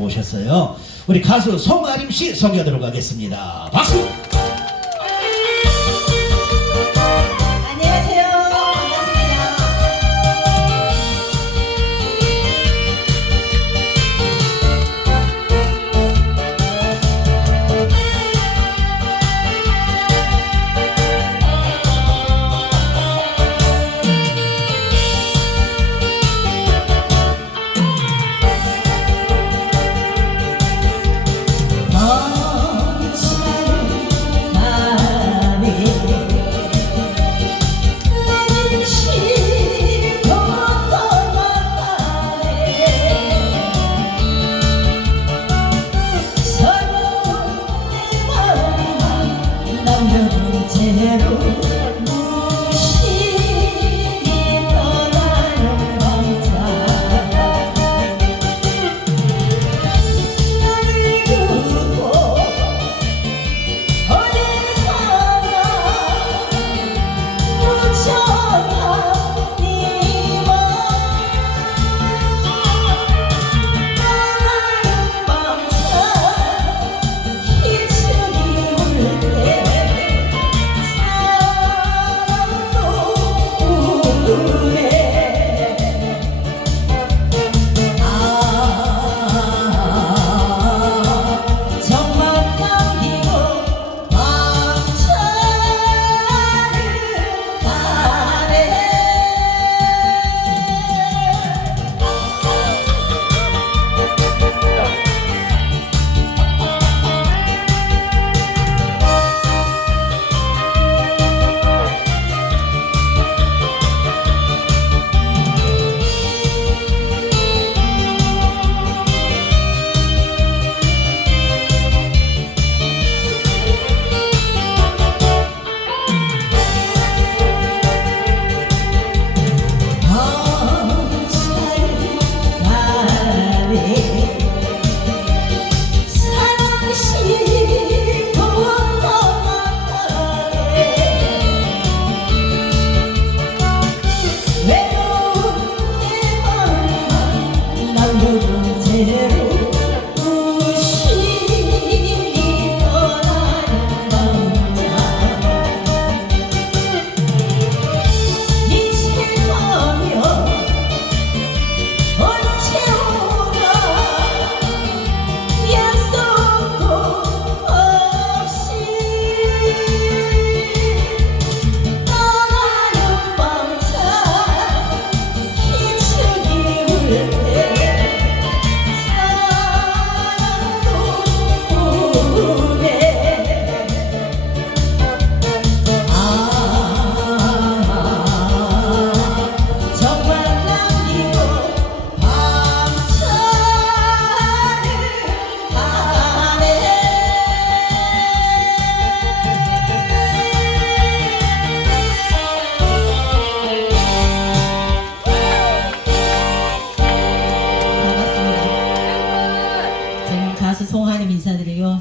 갖고 오셨어요. 우리 가수 송아림 씨 소개하도록 하겠습니다. 박수!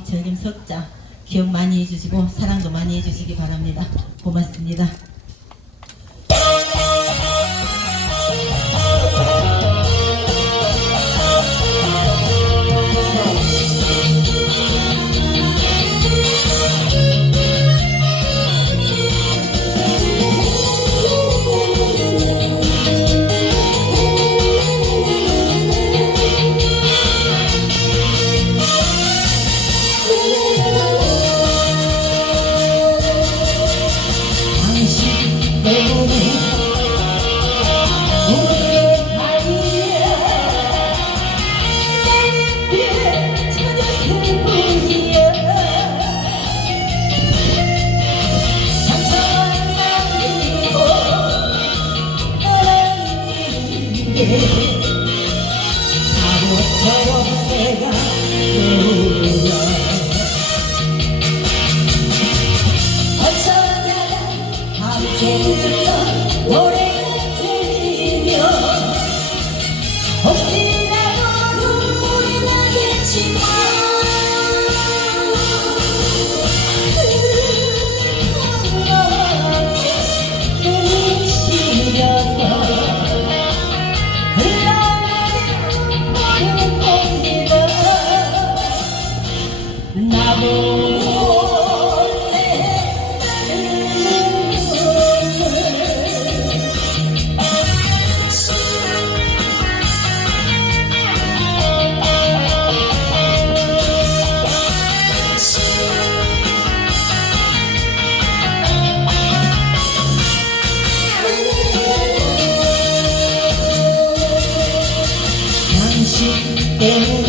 절 님, 석자 기억 많이 해주시고 사랑도 많이 해주시기 바랍니다. 고맙습니다. Música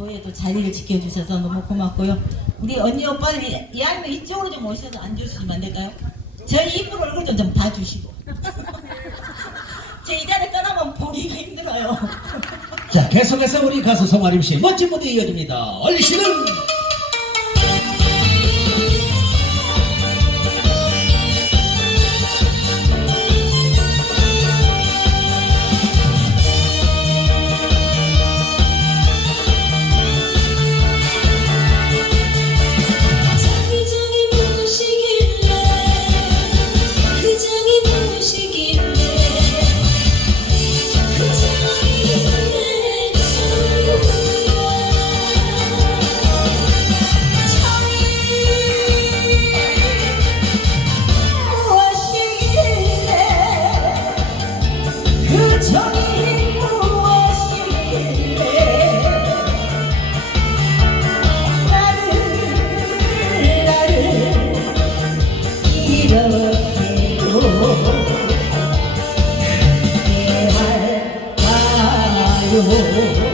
이 도에도 자리를 지켜주셔서 너무 고맙고요. 우리 언니 오빠들 이- 이왕이면 이쪽으로 좀 오셔서 앉으시면 안 될까요? 저희 이쁜 얼굴 좀 좀 봐주시고. 제 이 자리 떠나면 보기가 힘들어요. 자, 계속해서 우리 가수 송아림 씨 멋진 무대 이어집니다. 얼씨는 대할까요